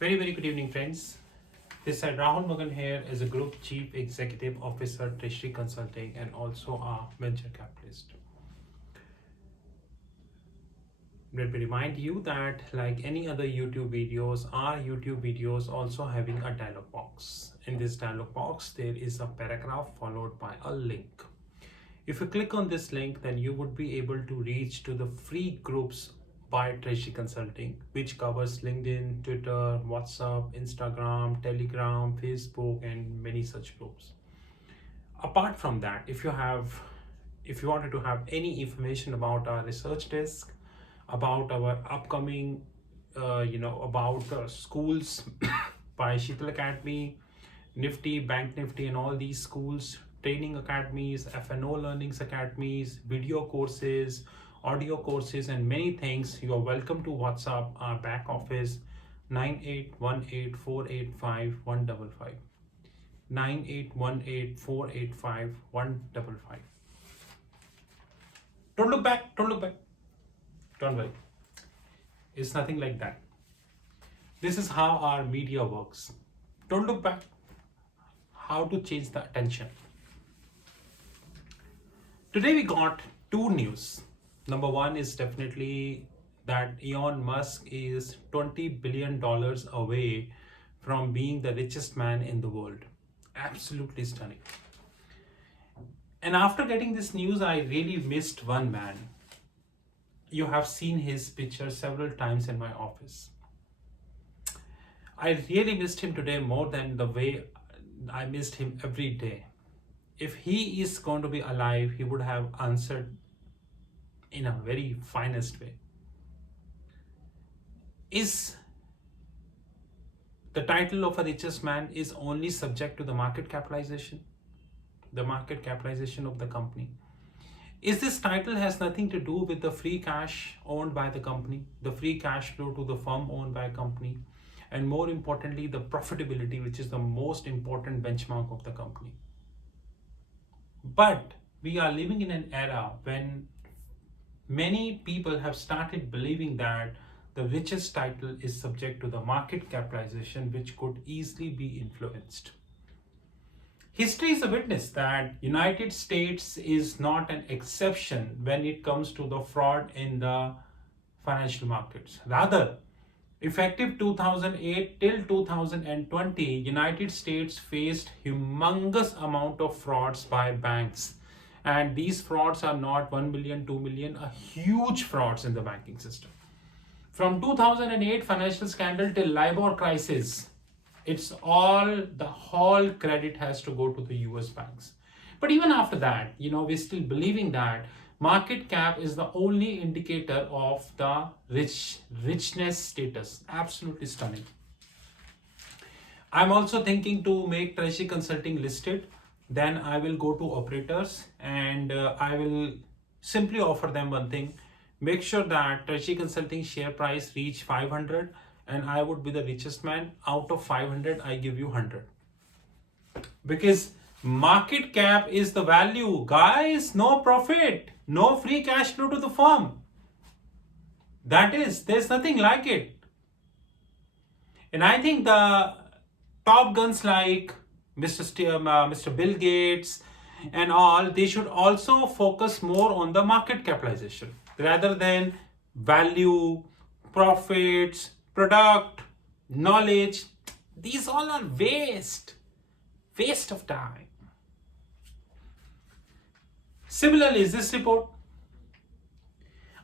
Very good evening, friends. This is Rahul Magan here as a Group Chief Executive Officer, Treasury Consulting, and also a venture capitalist. Let me remind you that, like any other YouTube videos, our YouTube videos also having a dialog box. In this dialog box, there is a paragraph followed by a link. If you click on this link, then you would be able to reach to the free groups by Treasury Consulting, which covers LinkedIn, Twitter, WhatsApp, Instagram, Telegram, Facebook, and many such groups. Apart from that, if you wanted to have any information about our research desk, about our upcoming, about schools by Sheetal Academy, Nifty, Bank Nifty, and all these schools, training academies, FNO learnings academies, video courses, audio courses, and many things, you are welcome to WhatsApp our back office 9818485155. 9818485155. Don't look back, don't look back. Don't worry. It's nothing like that. This is how our media works. Don't look back. How to change the attention. Today we got two news. Number one is definitely that Elon Musk is $20 billion away from being the richest man in the world. Absolutely stunning. And after getting this news, I really missed one man. You have seen his picture several times in my office. I really missed him today more than the way I missed him every day. If he is going to be alive, he would have answered in a very finest way. Is the title of a richest man is only subject to the market capitalization of the company? Is this title has nothing to do with the free cash owned by the company, the free cash flow to the firm owned by a company, and more importantly, the profitability, which is the most important benchmark of the company. But we are living in an era when many people have started believing that the richest title is subject to the market capitalization, which could easily be influenced. History is a witness that United States is not an exception when it comes to the fraud in the financial markets. Rather, effective 2008 till 2020, United States faced humongous amount of frauds by banks. And these frauds are not 1 million, 2 million, a huge frauds in the banking system. From 2008 financial scandal till LIBOR crisis, it's all, the whole credit has to go to the US banks. But even after that, we're still believing that market cap is the only indicator of the richness status. Absolutely stunning. I'm also thinking to make Treasury Consulting listed. Then I will go to operators and I will simply offer them one thing. Make sure that Treasury Consulting share price reach 500 and I would be the richest man. Out of 500, I give you 100. Because market cap is the value. Guys, no profit, no free cash flow to the firm. There's nothing like it. And I think the top guns like Mr. Bill Gates and all, they should also focus more on the market capitalization rather than value, profits, product, knowledge. These all are waste of time. Similarly, is this report.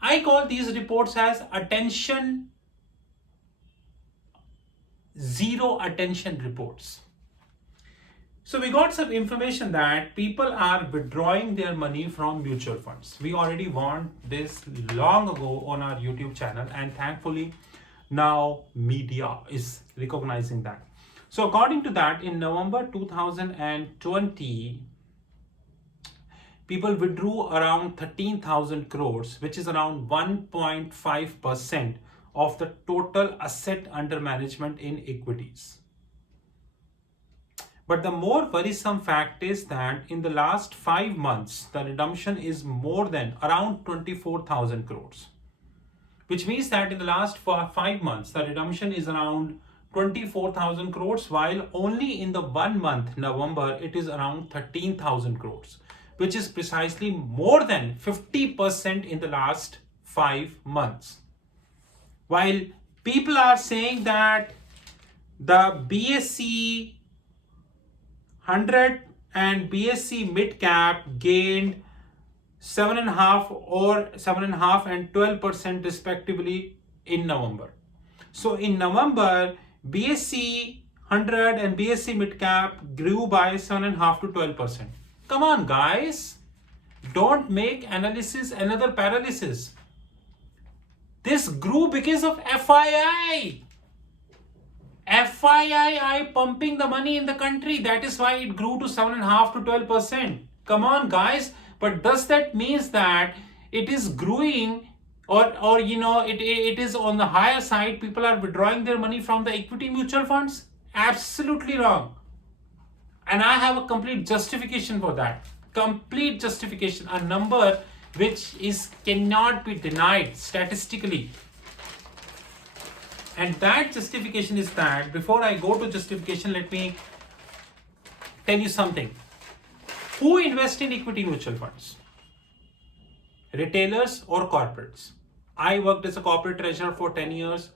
I call these reports as zero attention reports. So we got some information that people are withdrawing their money from mutual funds. We already warned this long ago on our YouTube channel, and thankfully now media is recognizing that. So according to that, in November 2020, people withdrew around 13,000 crores, which is around 1.5% of the total asset under management in equities. But the more worrisome fact is that in the last 5 months, the redemption is more than around 24,000 crores, which means that in the last 5 months, the redemption is around 24,000 crores, while only in the 1 month, November, it is around 13,000 crores, which is precisely more than 50% in the last 5 months. While people are saying that the BSE 100 and BSE mid cap gained 7.5 and 12% respectively in November. So in November, BSE 100 and BSE mid cap grew by 7.5 to 12%. Come on, guys. Don't make analysis another paralysis. This grew because of FII. FII pumping the money in the country. That is why it grew to 7.5 to 12%. Come on, guys. But does that means that it is growing or it is on the higher side? People are withdrawing their money from the equity mutual funds? Absolutely wrong. And I have a complete justification for that. Complete justification. A number which cannot be denied statistically. And that justification is that, before I go to justification, let me tell you something. Who invest in equity mutual funds? Retailers or corporates? I worked as a corporate treasurer for 10 years.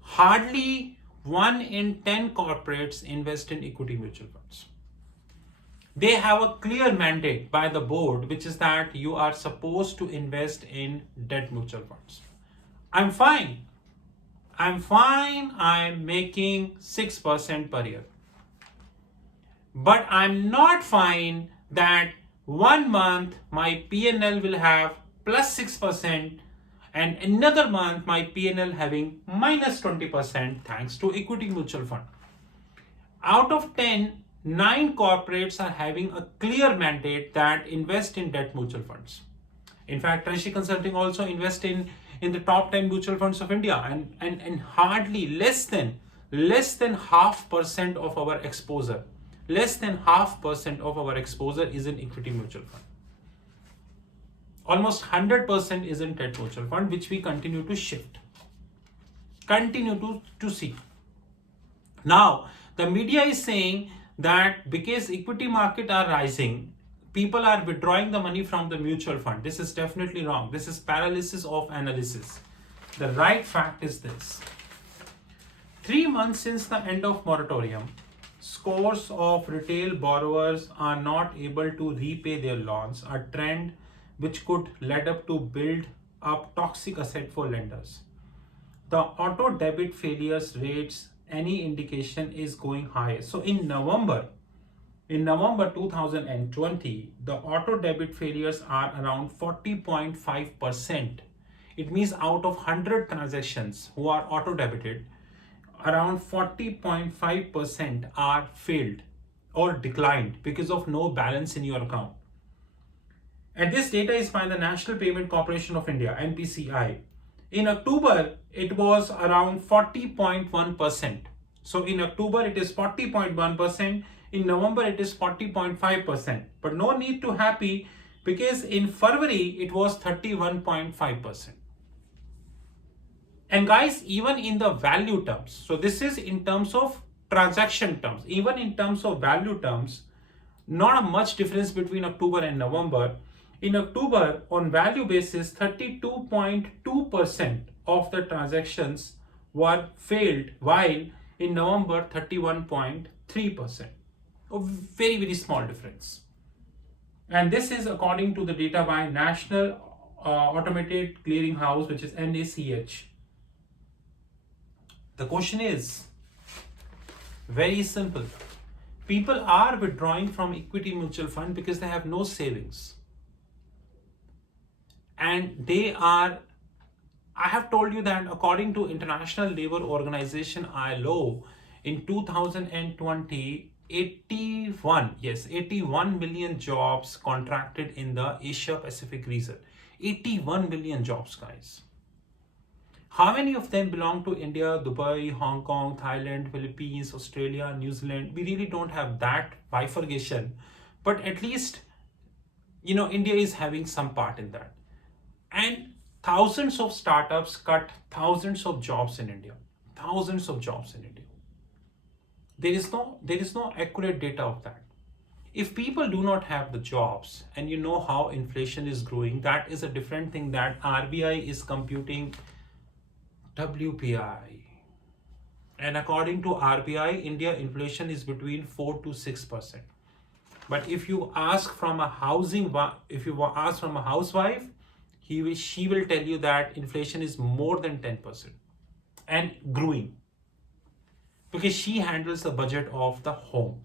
Hardly 1 in 10 corporates invest in equity mutual funds. They have a clear mandate by the board, which is that you are supposed to invest in debt mutual funds. I'm fine. I'm making 6% per year. But I'm not fine that 1 month my PNL will have plus 6% and another month my PNL having minus 20% thanks to equity mutual fund. Out of 10, 9 corporates are having a clear mandate that invest in debt mutual funds. In fact, Treasury Consulting also invest in the top 10 mutual funds of India, and hardly less than 0.5% of our exposure. Less than 0.5% of our exposure is in equity mutual fund. Almost 100% is in debt mutual fund, which we continue to shift. Continue to see. Now, the media is saying that because equity market are rising, people are withdrawing the money from the mutual fund. This is definitely wrong. This is paralysis of analysis. The right fact is this. 3 months since the end of moratorium, scores of retail borrowers are not able to repay their loans, a trend which could lead up to build up toxic asset for lenders. The auto debit failures rates, any indication, is going higher. So in November 2020, the auto debit failures are around 40.5%. It means out of 100 transactions who are auto debited, around 40.5% are failed or declined because of no balance in your account. And this data is by the National Payment Corporation of India, NPCI. In October, it was around 40.1%. So in October, it is 40.1%. In November, it is 40.5%. But no need to happy, because in February, it was 31.5%. And guys, even in the value terms, so this is in terms of transaction terms, even in terms of value terms, not a much difference between October and November. In October, on value basis, 32.2% of the transactions were failed, while in November, 31.3%. A very, very small difference. And this is according to the data by National Automated Clearing House, which is NACH. The question is very simple. People are withdrawing from equity mutual fund because they have no savings. And I have told you that according to International Labour Organization, ILO, in 2020, 81 million jobs contracted in the Asia Pacific region. 81 million jobs, guys. How many of them belong to India, Dubai, Hong Kong, Thailand, Philippines, Australia, New Zealand? We really don't have that bifurcation, but at least, India is having some part in that. And thousands of startups cut thousands of jobs in India. Thousands of jobs in India. there is no accurate data of that. If people do not have the jobs, and you know how inflation is growing, that is a different thing, that RBI is computing WPI. And according to RBI, India inflation is between 4 to 6%. But if you ask from a housewife, she will tell you that inflation is more than 10% and growing, because she handles the budget of the home.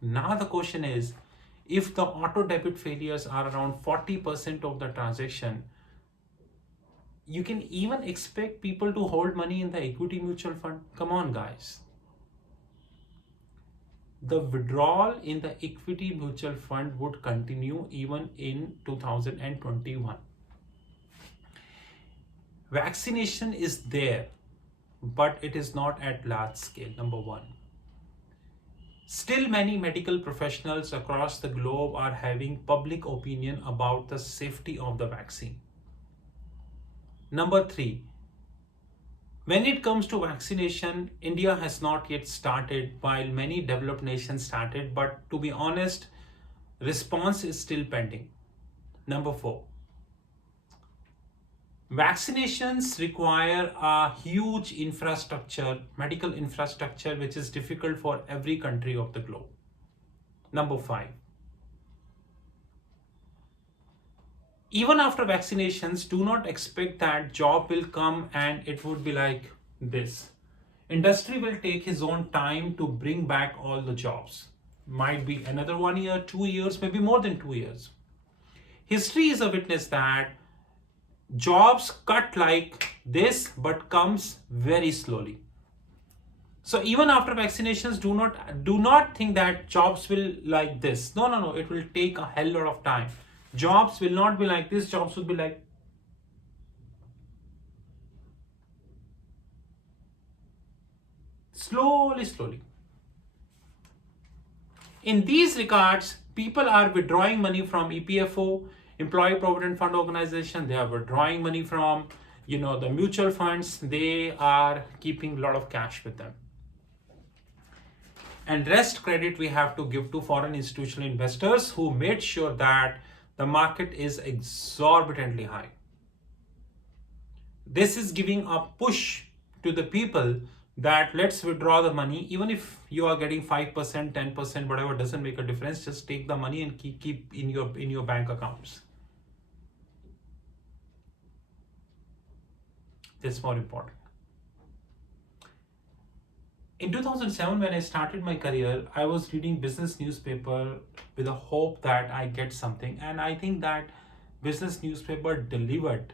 Now the question is, if the auto debit failures are around 40% of the transaction, you can even expect people to hold money in the equity mutual fund? Come on, guys. The withdrawal in the equity mutual fund would continue even in 2021. Vaccination is there, but it is not at large scale, number one. Still, many medical professionals across the globe are having public opinion about the safety of the vaccine. Number three, when it comes to vaccination, India has not yet started, while many developed nations started, but to be honest, response is still pending. Number four, vaccinations require a huge infrastructure, medical infrastructure, which is difficult for every country of the globe. Number five, even after vaccinations, do not expect that job will come and it would be like this. Industry will take his own time to bring back all the jobs. Might be another 1 year, 2 years, maybe more than 2 years. History is a witness that jobs cut like this, but comes very slowly. So even after vaccinations, do not think that jobs will like this. No. It will take a hell lot of time. Jobs will not be like this. Jobs will be like slowly. In these regards, people are withdrawing money from EPFO, Employee Provident Fund Organization. They are withdrawing money from, the mutual funds. They are keeping a lot of cash with them. And rest credit we have to give to foreign institutional investors who made sure that the market is exorbitantly high. This is giving a push to the people that let's withdraw the money. Even if you are getting 5%, 10%, whatever, doesn't make a difference. Just take the money and keep in your bank accounts. That's more important. In 2007, when I started my career, I was reading business newspaper with a hope that I get something. And I think that business newspaper delivered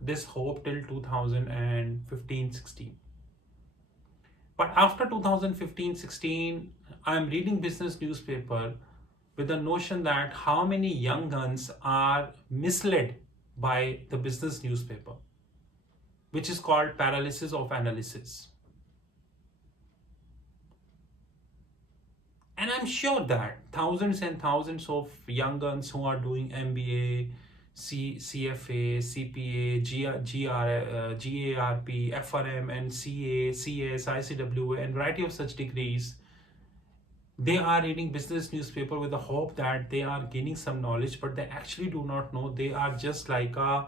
this hope till 2015-16. But after 2015-16, I'm reading business newspaper with the notion that how many young guns are misled by the business newspaper, which is called paralysis of analysis. And I'm sure that thousands and thousands of young guns who are doing MBA, CFA, CPA, GARP, FRM, and CA, CS, ICWA, and variety of such degrees, they are reading business newspaper with the hope that they are gaining some knowledge, but they actually do not know. They are just like a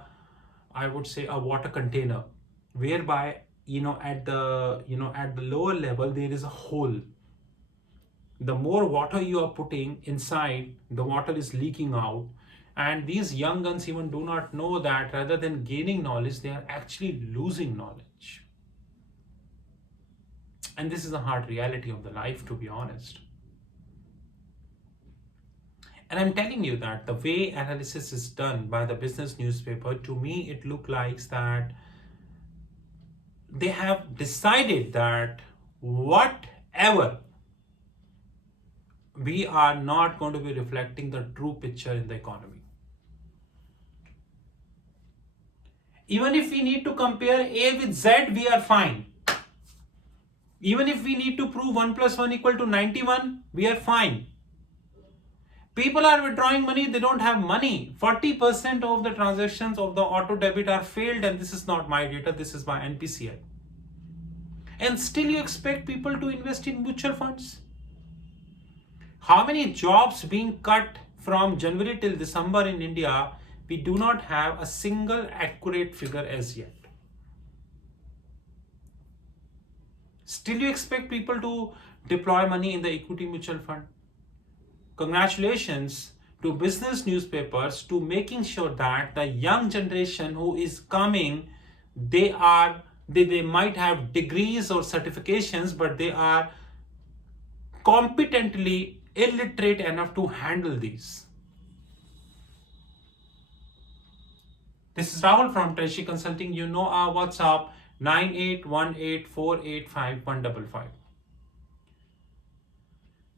water container, whereby at the lower level there is a hole. The more water you are putting inside, the water is leaking out. And these young guns even do not know that rather than gaining knowledge, they are actually losing knowledge. And this is the hard reality of the life, to be honest. And I'm telling you that the way analysis is done by the business newspaper, to me, it looks like that they have decided that whatever, we are not going to be reflecting the true picture in the economy. Even if we need to compare A with Z, we are fine. Even if we need to prove 1 + 1 = 91, we are fine. People are withdrawing money, they don't have money. 40% of the transactions of the auto debit are failed, and this is not my data, this is by NPCI. and still you expect people to invest in mutual funds? How many jobs being cut from January till December in India? We do not have a single accurate figure as yet. Still you expect people to deploy money in the equity mutual fund? Congratulations to business newspapers to making sure that the young generation who is coming, they might have degrees or certifications, but they are competently illiterate enough to handle these. This is Rahul from Treasury Consulting. You know our WhatsApp 9818485155.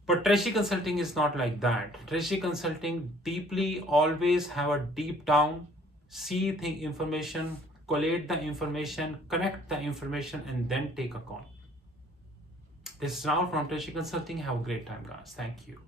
But Treasury Consulting is not like that. Treasury Consulting deeply always have a deep down, see the information, collate the information, connect the information, and then take a call. This is Rahul from Treasury Consulting. Have a great time, guys. Thank you.